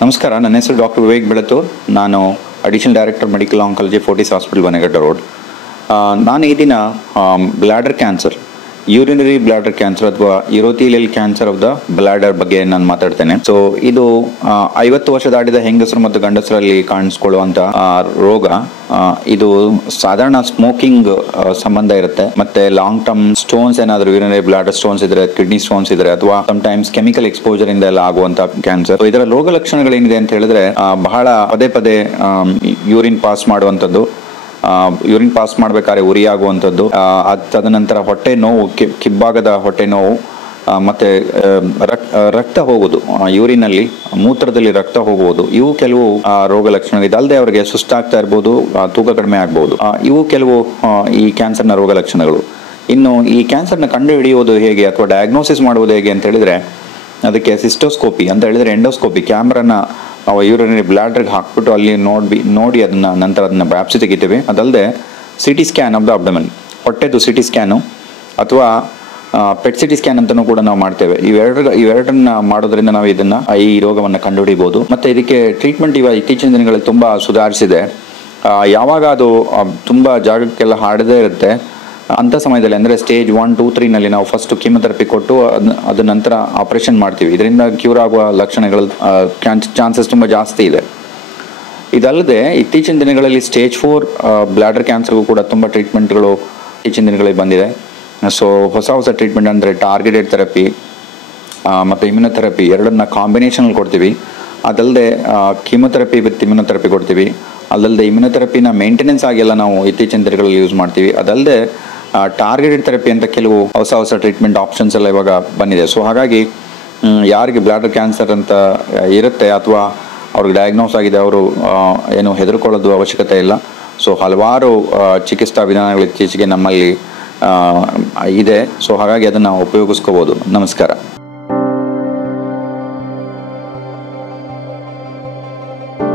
ನಮಸ್ಕಾರ, ನನ್ನ ಹೆಸರು ಡಾಕ್ಟರ್ ವಿವೇಕ್ ಬೆಳತೂರ್. ನಾನು additional director medical oncology Fortis hospital Bannerghatta road. ನಾನು ಈ ದಿನ bladder cancer, urinary bladder cancer ಅಥವಾ urothelial cancer of the bladder ಬಗ್ಗೆ ನಾನು ಮಾತಾಡ್ತೇನೆ. ಸೊ ಇದು 50 ವರ್ಷ ದಾಟಿದ ಹೆಂಗಸರು ಮತ್ತು ಗಂಡಸರಲ್ಲಿ ಕಾಣಿಸ್ಕೊಳ್ಳುವಂತ ರೋಗ. ಇದು ಸಾಧಾರಣ ಸ್ಮೋಕಿಂಗ್ ಸಂಬಂಧ ಇರುತ್ತೆ, ಮತ್ತೆ ಲಾಂಗ್ ಟರ್ಮ್ ಸ್ಟೋನ್ಸ್ ಏನಾದರೂ ಯೂರಿನರಿ ಬ್ಲಾಡರ್ ಸ್ಟೋನ್ಸ್ ಇದ್ರೆ, ಕಿಡ್ನಿ ಸ್ಟೋನ್ಸ್ ಇದ್ರೆ, ಅಥವಾ ಟೈಮ್ಸ್ ಕೆಮಿಕಲ್ ಎಕ್ಸ್ಪೋಜರ್ ಇಂದ ಎಲ್ಲ ಆಗುವಂತ ಕ್ಯಾನ್ಸರ್. ಇದರ ರೋಗ ಲಕ್ಷಣಗಳೇನಿದೆ ಅಂತ ಹೇಳಿದ್ರೆ, ಬಹಳ ಪದೇ ಪದೇ ಯೂರಿನ್ ಪಾಸ್ ಮಾಡುವಂಥದ್ದು, ಯೂರಿನ್ ಪಾಸ್ ಮಾಡಬೇಕಾದ್ರೆ ಉರಿ ಆಗುವಂಥದ್ದು, ತದನಂತರ ಹೊಟ್ಟೆ ನೋವು, ಕಿಬ್ಬಾಗದ ಹೊಟ್ಟೆ ನೋವು, ಮತ್ತೆ ರಕ್ತ ಹೋಗುವುದು, ಯೂರಿನಲ್ಲಿ ಮೂತ್ರದಲ್ಲಿ ರಕ್ತ ಹೋಗುವುದು, ಇವು ಕೆಲವು ರೋಗ ಲಕ್ಷಣಗಳು. ಇದಲ್ಲದೆ ಅವರಿಗೆ ಸುಸ್ತಾಗ್ತಾ ಇರ್ಬೋದು, ತೂಕ ಕಡಿಮೆ ಆಗ್ಬಹುದು. ಇವು ಕೆಲವು ಈ ಕ್ಯಾನ್ಸರ್ನ ರೋಗ ಲಕ್ಷಣಗಳು. ಇನ್ನು ಈ ಕ್ಯಾನ್ಸರ್ನ ಕಂಡು ಹಿಡಿಯುವುದು ಹೇಗೆ ಅಥವಾ ಡಯಾಗ್ನೋಸಿಸ್ ಮಾಡುವುದು ಹೇಗೆ ಅಂತ ಹೇಳಿದ್ರೆ, ಅದಕ್ಕೆ ಸಿಸ್ಟೋಸ್ಕೋಪಿ ಅಂತ ಹೇಳಿದ್ರೆ ಎಂಡೋಸ್ಕೋಪಿ, ಕ್ಯಾಮ್ರಾನ ನಾವು ಯೂರಿನರಿ ಬ್ಲಾಡರ್ಗೆ ಹಾಕ್ಬಿಟ್ಟು ಅಲ್ಲಿ ನೋಡಿ ಅದನ್ನ ಬ್ಯಾಪ್ಸಿ ತೆಗಿತೇವೆ. ಅದಲ್ಲದೆ CT scan of the abdomen, ಹೊಟ್ಟೆದು ಸಿಟಿ ಸ್ಕ್ಯಾನು ಅಥವಾ ಪೆಟ್ ಸಿಟಿ ಸ್ಕ್ಯಾನ್ ಅಂತಲೂ ಕೂಡ ನಾವು ಮಾಡ್ತೇವೆ. ಇವೆರಡನ್ನ ಮಾಡೋದ್ರಿಂದ ನಾವು ಈ ರೋಗವನ್ನು ಕಂಡುಹಿಡಿಯಬಹುದು. ಮತ್ತೆ ಇದಕ್ಕೆ ಟ್ರೀಟ್ಮೆಂಟ್ ಇತ್ತೀಚಿನ ದಿನಗಳಲ್ಲಿ ತುಂಬಾ ಸುಧಾರಿಸಿದೆ. ಯಾವಾಗ ಅದು ತುಂಬಾ ಜಾಗಕ್ಕೆಲ್ಲ ಹರಡದೇ ಇರುತ್ತೆ ಅಂಥ ಸಮಯದಲ್ಲಿ, ಅಂದರೆ ಸ್ಟೇಜ್ 1, 2, 3ನಲ್ಲಿ ನಾವು ಫಸ್ಟ್ ಕೀಮೊಥೆರಪಿ ಕೊಟ್ಟು ಅದ ನಂತರ ಆಪರೇಷನ್ ಮಾಡ್ತೀವಿ. ಇದರಿಂದ ಕ್ಯೂರ್ ಆಗುವ ಲಕ್ಷಣಗಳು ಚಾನ್ಸಸ್ ತುಂಬ ಜಾಸ್ತಿ ಇದೆ. ಇದಲ್ಲದೆ ಇತ್ತೀಚಿನ ದಿನಗಳಲ್ಲಿ ಸ್ಟೇಜ್ 4 ಬ್ಲಾಡರ್ ಕ್ಯಾನ್ಸರ್ಗೂ ಕೂಡ ತುಂಬ ಟ್ರೀಟ್ಮೆಂಟ್ಗಳು ಇತ್ತೀಚಿನ ದಿನಗಳಲ್ಲಿ ಬಂದಿದೆ. ಸೊ ಹೊಸ ಟ್ರೀಟ್ಮೆಂಟ್ ಅಂದರೆ ಟಾರ್ಗೆಟೆಡ್ ಥೆರಪಿ ಮತ್ತು ಇಮ್ಯುನೊಥೆರಪಿ ಎರಡನ್ನ ಕಾಂಬಿನೇಷನಲ್ಲಿ ಕೊಡ್ತೀವಿ. ಅದಲ್ಲದೆ ಕೀಮೊಥೆರಪಿ ವಿತ್ ಇಮ್ಯುನೊಥೆರಪಿ ಕೊಡ್ತೀವಿ. ಅದಲ್ಲದೆ ಇಮ್ಯುನೊಥೆರಪಿನ ಮೇಂಟೆನೆನ್ಸ್ ಆಗೆಲ್ಲ ನಾವು ಇತ್ತೀಚಿನ ದಿನಗಳಲ್ಲಿ ಯೂಸ್ ಮಾಡ್ತೀವಿ. ಅದಲ್ಲದೆ ಟಾರ್ಗೆಟೆಡ್ ಥೆರಪಿ ಅಂತ ಕೆಲವು ಹೊಸ ಟ್ರೀಟ್ಮೆಂಟ್ ಆಪ್ಷನ್ಸ್ ಎಲ್ಲ ಇವಾಗ ಬಂದಿದೆ. ಸೊ ಹಾಗಾಗಿ ಯಾರಿಗೆ ಬ್ಲಾಡರ್ ಕ್ಯಾನ್ಸರ್ ಅಂತ ಇರುತ್ತೆ ಅಥವಾ ಅವ್ರಿಗೆ ಡಯಾಗ್ನೋಸ್ ಆಗಿದೆ, ಅವರು ಏನು ಹೆದರ್ಕೊಳ್ಳೋದು ಅವಶ್ಯಕತೆ ಇಲ್ಲ. ಸೊ ಹಲವಾರು ಚಿಕಿತ್ಸಾ ವಿಧಾನಗಳು ಇತ್ತೀಚೆಗೆ ನಮ್ಮಲ್ಲಿ ಇದೆ. ಸೊ ಹಾಗಾಗಿ ಅದನ್ನು ಉಪಯೋಗಿಸ್ಕೋಬೋದು. ನಮಸ್ಕಾರ.